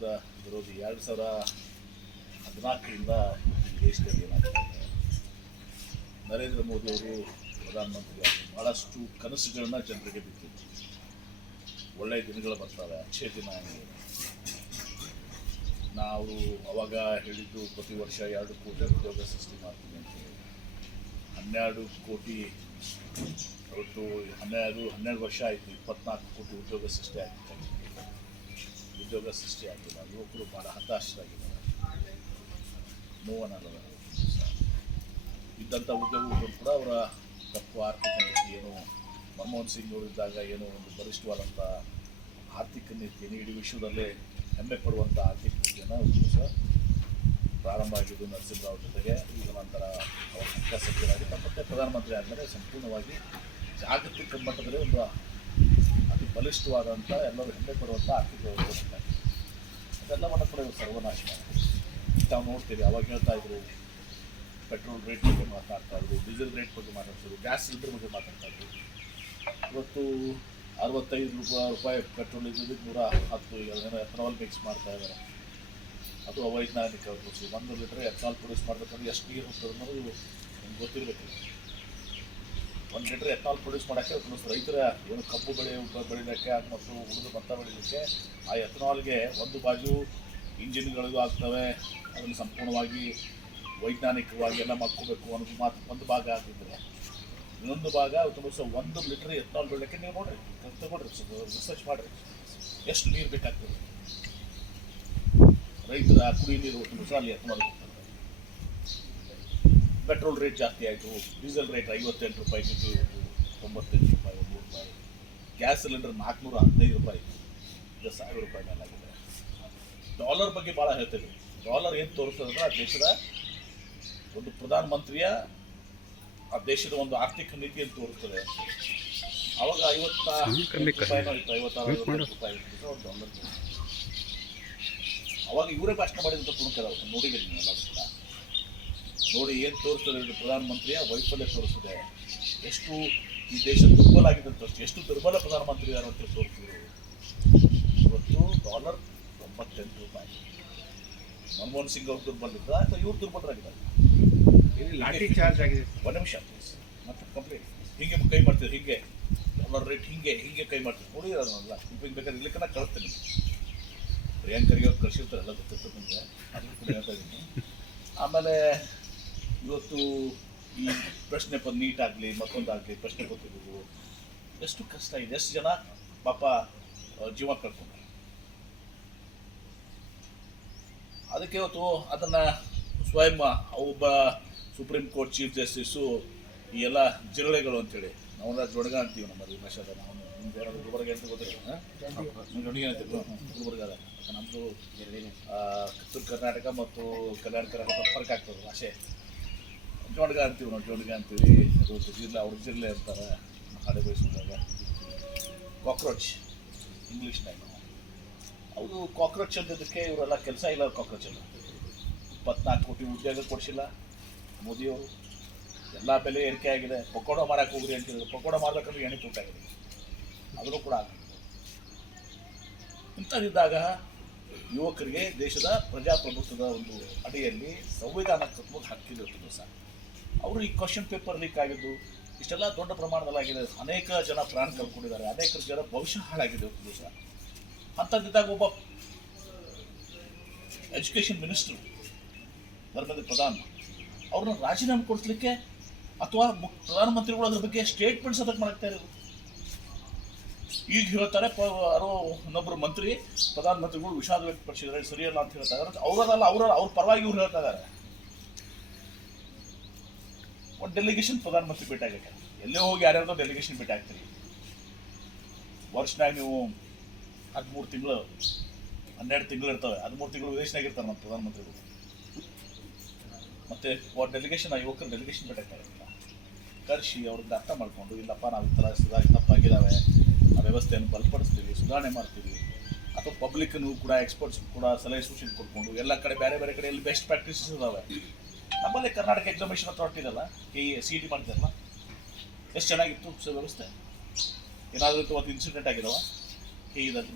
ಪ್ರಜಾಪ್ರಭುತ್ವದ ವಿರೋಧಿ. 2014ರಿಂದ ಈ ದೇಶದಲ್ಲಿ ಏನಾಗ್ತದೆ, ನರೇಂದ್ರ ಮೋದಿ ಅವರು ಪ್ರಧಾನಮಂತ್ರಿಯಾಗಿ ಭಾಳಷ್ಟು ಕನಸುಗಳನ್ನ ಜನರಿಗೆ ಬಿತ್ತಿದ್ರು. ಒಳ್ಳೆಯ ದಿನಗಳು ಬರ್ತಾವೆ, ಅಕ್ಷಯ ದಿನ. ನಾವು ಅವಾಗ ಹೇಳಿದ್ದು ಪ್ರತಿ ವರ್ಷ 2 ಕೋಟಿ ಉದ್ಯೋಗ ಸೃಷ್ಟಿ ಮಾಡ್ತೀವಿ ಅಂತೇಳಿ. 12 ಕೋಟಿ ಒಟ್ಟು 12 ವರ್ಷ ಆಯಿತು, 24 ಕೋಟಿ ಉದ್ಯೋಗ ಸೃಷ್ಟಿ ಆಗಿತ್ತು. ಉದ್ಯೋಗ ಸೃಷ್ಟಿ ಆಗಿಲ್ಲ. ಯುವಕರು ಭಾಳ ಹತಾಶರಾಗಿದ್ದಾರೆ, ನೋವನ್ನಲ್ಲ. ಇದ್ದಂಥ ಉದ್ಯೋಗಗಳು ಕೂಡ ಅವರ ತಪ್ಪು ಆರ್ಥಿಕ ನೀತಿ, ಏನು ಮನಮೋಹನ್ ಸಿಂಗ್ ಅವರಿದ್ದಾಗ ಏನೋ ಒಂದು ಬಲಿಷ್ಠವಾದಂಥ ಆರ್ಥಿಕ ನೀತಿಯನ್ನು ಇಡೀ ವಿಶ್ವದಲ್ಲೇ ಹೆಮ್ಮೆ ಪಡುವಂಥ ಆರ್ಥಿಕ ನೀತಿಯನ್ನು ಸಹ ಪ್ರಾರಂಭ ಆಗಿದ್ದು ನರಸಿಂಹರಾವ್ ಜೊತೆಗೆ. ಈಗ ನಂತರ ಅವರ ಮುಖ್ಯ ಸಚಿವರಾಗಿ ಮತ್ತೆ ಪ್ರಧಾನಮಂತ್ರಿ ಆದಮೇಲೆ ಸಂಪೂರ್ಣವಾಗಿ ಜಾಗತಿಕ ಮಟ್ಟದಲ್ಲಿ ಒಂದು ಅತಿ ಬಲಿಷ್ಠವಾದಂಥ ಎಲ್ಲರೂ ಹೆಮ್ಮೆ ಪಡುವಂಥ ಆರ್ಥಿಕ ವ್ಯವಸ್ಥೆ ಅದೆಲ್ಲವನ್ನು ಕೂಡ ಸರ್ವನಾಶ ಮಾಡಿದೆ. ನಾವು ನೋಡ್ತೀವಿ, ಅವಾಗ ಹೇಳ್ತಾ ಇದ್ರು ಪೆಟ್ರೋಲ್ ರೇಟ್ ಬಗ್ಗೆ ಮಾತಾಡ್ತಾ ಇದ್ರು, ಡೀಸೆಲ್ ರೇಟ್ ಬಗ್ಗೆ ಮಾತಾಡ್ತಿದ್ರು, ಗ್ಯಾಸ್ ಸಿಲಿಂಡರ್ ಬಗ್ಗೆ ಮಾತಾಡ್ತಾ ಇದ್ರು. ಇವತ್ತು 65 ರೂಪಾಯಿ ಪೆಟ್ರೋಲ್ ಇದ್ದದಕ್ಕೆ 110. ಈಗ ಅದನ್ನು ಎಥನಾಲ್ ಮಿಕ್ಸ್ ಮಾಡ್ತಾ ಇದ್ದಾರೆ. ಅದು ಅವೈಜ್ಞಾನಿಕ. 1 ಲೀಟ್ರ್ ಎಥನಾಲ್ ಪ್ರೊಡ್ಯೂಸ್ ಮಾಡಬೇಕಂದ್ರೆ ಎಷ್ಟು ನೀರು ಹೋಗ್ತದೆ ಅನ್ನೋದು ನಿಮ್ಗೆ ಗೊತ್ತಿರಬೇಕಿಲ್ಲ. 1 ಲೀಟ್ರ್ ಎಥನಾಲ್ ಪ್ರೊಡ್ಯೂಸ್ ಮಾಡೋಕ್ಕೆ ರೈತರ ಏನು ಕಬ್ಬು ಬೆಳೀಲಿಕ್ಕೆ ಮತ್ತು ಉಳಿದು ಭತ್ತ ಬೆಳೀಲಿಕ್ಕೆ ಆ ಎಥನಾಲ್ಗೆ ಒಂದು ಬಾಜು ಇಂಜಿನ್ಗಳಿಗೂ ಆಗ್ತವೆ, ಅದನ್ನು ಸಂಪೂರ್ಣವಾಗಿ ವೈಜ್ಞಾನಿಕವಾಗಿ ಎಲ್ಲ ಮಾಡ್ಕೋಬೇಕು ಅನ್ನೋದು ಮಾತು ಒಂದು ಭಾಗ ಆಗಿದ್ದರೆ, ಇನ್ನೊಂದು ಭಾಗ 1 ಲೀಟ್ರ್ ಎಥನಾಲ್ ಬೆಳೀಲಿಕ್ಕೆ ನೀವು ನೋಡಿರಿ, ತಗೊಳ್ರಿ, ರಿಸರ್ಚ್ ಮಾಡಿರಿ ಎಷ್ಟು ನೀರು ಬೇಕಾಗ್ತದೆ. ರೈತರ ಕುಡಿ ನೀರು ಅಲ್ಲಿ ಎಥನಾಲ್ ಹೋಗ್ತದೆ. ಪೆಟ್ರೋಲ್ ರೇಟ್ ಜಾಸ್ತಿ ಆಯಿತು, ಡೀಸೆಲ್ ರೇಟ್ 58 ರೂಪಾಯಿ, 98 ರೂಪಾಯಿ, 100 ರೂಪಾಯಿ. ಗ್ಯಾಸ್ ಸಿಲಿಂಡರ್ 415 ರೂಪಾಯಿ, ಈಗ 1000 ರೂಪಾಯಿ ಮೇಲೆ ಆಗಿದೆ. ಡಾಲರ್ ಬಗ್ಗೆ ಭಾಳ ಹೇಳ್ತೇವೆ. ಡಾಲರ್ ಏನು ತೋರಿಸ್ತದೆ ಅಂದರೆ ಆ ದೇಶದ ಒಂದು ಪ್ರಧಾನಮಂತ್ರಿಯ ಆ ದೇಶದ ಒಂದು ಆರ್ಥಿಕ ನೀತಿಯನ್ನು ತೋರಿಸ್ತದೆ. ಆವಾಗ 56 ರೂಪಾಯಿ ಇತ್ತು ಡಾಲರ್. ಅವಾಗ ಇವರೇ ಭಾಷಣ ಮಾಡಿದಂಥ ತುಣುಕದ ನೋಡಿದ್ದೀನಿ ಎಲ್ಲರೂ ಕೂಡ. ನೋಡಿ ಏನು ತೋರಿಸ್ತದೆ, ಇದು ಪ್ರಧಾನಮಂತ್ರಿಯ ವೈಫಲ್ಯ ತೋರಿಸ್ತದೆ. ಎಷ್ಟು ಈ ದೇಶ ದುರ್ಬಲ ಆಗಿದೆ ಅಂತ, ಎಷ್ಟು ದುರ್ಬಲ ಪ್ರಧಾನಮಂತ್ರಿ ಇದ್ದಾರೆ ಅಂತ ತೋರಿಸಿದ್ರು. ಇವತ್ತು ಡಾಲರ್ 98 ರೂಪಾಯಿ. ಮನಮೋಹನ್ ಸಿಂಗ್ ಅವ್ರು ದುರ್ಬಲ ಇದ್ದ ಅಥವಾ ಇವ್ರು ದುರ್ಬಲರಾಗಿದ್ದಾರೆ? ಲಾಠಿ ಚಾರ್ಜ್ ಆಗಿದೆ. 1 ನಿಮಿಷ ಮತ್ತೆ ಕಂಪ್ಲೀಟ್ ಹಿಂಗೆ ಕೈ ಮಾಡ್ತೀವಿ, ಹಿಂಗೆ ಡಾಲರ್ ರೇಟ್ ಹಿಂಗೆ ಕೈ ಮಾಡ್ತೀವಿ. ನೋಡಿ ಅದನ್ನೆಲ್ಲ ಹಿಂಗೆ ಬೇಕಾದ್ರೆ ಇಲ್ಲಿಕನ್ನ ಕಳಿಸ್ತೀನಿ. ಪ್ರಿಯಾಂಕರಿಗೆ ಅವ್ರು ಕಳಿಸಿರ್ತಾರೆಲ್ಲ ಗೊತ್ತಿರ್ತದೆ ನಿಮಗೆ, ಅದನ್ನು ಕೂಡ ಹೇಳ್ತಾ ಇದ್ದೀನಿ. ಆಮೇಲೆ ಇವತ್ತು ಈ ಪ್ರಶ್ನೆ ನೀಟ್ ಆಗಲಿ ಮತ್ತೊಂದಾಗಲಿ ಪ್ರಶ್ನೆ ಗೊತ್ತಿರೋದು ಎಷ್ಟು ಕಷ್ಟ ಇದೆ, ಎಷ್ಟು ಜನ ಪಾಪ ಜೀವ ಕಳ್ಕೊಂಡ್ರು. ಅದಕ್ಕೆ ಇವತ್ತು ಅದನ್ನು ಸ್ವಯಂ ಒಬ್ಬ ಸುಪ್ರೀಂ ಕೋರ್ಟ್ ಚೀಫ್ ಜಸ್ಟಿಸು ಈ ಎಲ್ಲ ಜಿರಳೆಗಳು ಅಂತೇಳಿ ನಾವೆಲ್ಲ ಜೊಡಗ ಅಂತೀವಿ ನಮ್ಮಲ್ಲಿ ಭಾಷೆದ. ನಾವು ನಿಮ್ಗೆ ಏನಾದರೂ ಗುಲ್ಬರ್ಗ ಅಂತ ಗೊತ್ತಿಲ್ಲ, ಜೊಡಿಗೆ ಅಂತೀವಿ ಗುಲ್ಬರ್ಗದ. ನಮ್ಮದು ಉತ್ತರ ಕರ್ನಾಟಕ ಮತ್ತು ಕಲ್ಯಾಣ ಕರ್ನಾಟಕ ಫರ್ಕ್ ಆಗ್ತದೆ ಭಾಷೆ. ಜೊಡ್ಗ ಅಂತೀವಿ ನಾವು, ಜೊಡ್ಗ ಅಂತೀವಿ. ಅದು ಜಿರ್ಲೆ, ಅವ್ರ ಜಿರ್ಲೆ ಅಂತಾರೆ ಹಳೆ ಬಯಸಿದಾಗ. ಕಾಕ್ರೋಚ್ ಇಂಗ್ಲೀಷ್ನಾಗ. ಅವರು ಕಾಕ್ರೋಚ್ ಅಂತಿದ್ದಕ್ಕೆ ಇವರೆಲ್ಲ ಕೆಲಸ ಇಲ್ಲ. ಕಾಕ್ರೋಚ್ ಅಲ್ಲ. 24 ಕೋಟಿ ಉದ್ಯೋಗ ಕೊಡಿಸಿಲ್ಲ ಮೋದಿಯವರು. ಎಲ್ಲ ಬೆಲೆ ಏರಿಕೆ ಆಗಿದೆ. ಪಕೋಡ ಮಾರಕ್ಕೆ ಹೋಗ್ರಿ ಅಂತಿದ್ರು. ಪಕೋಡ ಮಾರ್ಬೇಕಂದ್ರೆ ಎಣ್ಣೆ ತುಟ್ಟಾಗಿದೆ, ಅದನ್ನು ಕೂಡ ಆಗಿದೆ. ಇಂಥದ್ದಿದ್ದಾಗ ಯುವಕರಿಗೆ ದೇಶದ ಪ್ರಜಾಪ್ರಭುತ್ವದ ಒಂದು ಅಡಿಯಲ್ಲಿ ಸಂವಿಧಾನಾತ್ಮಕ ಹಕ್ಕಿರುತ್ತದೆ ಸರ್. ಅವರು ಈ ಕ್ವಶನ್ ಪೇಪರ್ ಲೀಕ್ ಆಗಿದ್ದು ಇಷ್ಟೆಲ್ಲ ದೊಡ್ಡ ಪ್ರಮಾಣದಲ್ಲಾಗಿದೆ. ಅನೇಕ ಜನ ಪ್ರಾಣ ಕಳ್ಕೊಂಡಿದ್ದಾರೆ, ಅನೇಕ ಜನ ಭವಿಷ್ಯ ಹಾಳಾಗಿದೆ ಇವತ್ತು ಸರ್. ಅಂಥದ್ದಿದ್ದಾಗ ಒಬ್ಬ ಎಜುಕೇಷನ್ ಮಿನಿಸ್ಟರ್ ಧರ್ಮೇಂದ್ರ ಪ್ರಧಾನ್ ಅವ್ರನ್ನ ರಾಜೀನಾಮೆ ಕೊಡಿಸ್ಲಿಕ್ಕೆ ಅಥವಾ ಪ್ರಧಾನಮಂತ್ರಿಗಳು ಅದ್ರ ಬಗ್ಗೆ ಸ್ಟೇಟ್ಮೆಂಟ್ಸ್ ಅದಕ್ಕೆ ಮಾಡ್ತಾ ಇರೋದು. ಈಗ ಹೇಳ್ತಾರೆ ಯಾರೋ ಇನ್ನೊಬ್ಬರು ಮಂತ್ರಿ ಪ್ರಧಾನಮಂತ್ರಿಗಳು ವಿಷಾದ ವ್ಯಕ್ತಪಡಿಸಿದ್ದಾರೆ, ಸರಿಯಲ್ಲ ಅಂತ ಹೇಳ್ತಾ ಇದ್ದಾರೆ. ಅವರದಲ್ಲ, ಅವ್ರ ಪರವಾಗಿ ಇವ್ರು ಹೇಳ್ತಾ ಇದ್ದಾರೆ. ಒಂದು ಡೆಲಿಗೇಷನ್ ಪ್ರಧಾನಮಂತ್ರಿ ಭೇಟಿ ಆಗಕ್ಕೆ ಎಲ್ಲೇ ಹೋಗಿ ಯಾರ್ಯಾರ್ದೋ ಡೆಲಿಗೇಷನ್ ಭೇಟಿ ಆಗ್ತೀರಿ. ವರ್ಷನಾಗ ನೀವು 13 ತಿಂಗಳು 12 ತಿಂಗಳು ಇರ್ತವೆ. 13 ತಿಂಗಳು ವಿದೇಶನಾಗ ಇರ್ತಾರೆ ನಮ್ಮ ಪ್ರಧಾನಮಂತ್ರಿಗಳು. ಮತ್ತು ಡೆಲಿಗೇಷನ್ ಯುವಕರ ಡೆಲಿಗೇಷನ್ ಭೇಟಿ ಆಗ್ತಾ ಇರಲಿಲ್ಲ. ಕರೆಸಿ ಅವ್ರದ್ದು ಅರ್ಥ ಮಾಡಿಕೊಂಡು, ಇಲ್ಲಪ್ಪ ನಾವು ಈ ಥರ ತಪ್ಪಾಗಿದ್ದಾವೆ, ಆ ವ್ಯವಸ್ಥೆಯನ್ನು ಬಲಪಡಿಸ್ತೀವಿ, ಸುಧಾರಣೆ ಮಾಡ್ತೀವಿ. ಅಥವಾ ಪಬ್ಲಿಕ್ನು ಕೂಡ ಎಕ್ಸ್ಪರ್ಟ್ಸ್ ಕೂಡ ಸಲಹೆ ಸೂಚನೆ ಕೊಡ್ಕೊಂಡು ಎಲ್ಲ ಕಡೆ ಬೇರೆ ಬೇರೆ ಕಡೆ ಎಲ್ಲಿ ಬೆಸ್ಟ್ ಪ್ರಾಕ್ಟೀಸಸ್ ಇದಾವೆ. ನಮ್ಮಲ್ಲಿ ಕರ್ನಾಟಕ ಎಕ್ಸಾಮಿನೇಷನ್ ಅಥಾರಿಟಿ ಇದಲ್ಲ, CET ಮಾಡ್ತಾರಲ್ಲ, ಎಷ್ಟು ಚೆನ್ನಾಗಿತ್ತು ವ್ಯವಸ್ಥೆ. ಏನಾದರೂ ಇವತ್ತು ಇನ್ಸಿಡೆಂಟ್ ಆಗಿದಾವ ಇದಲ್ಲಿ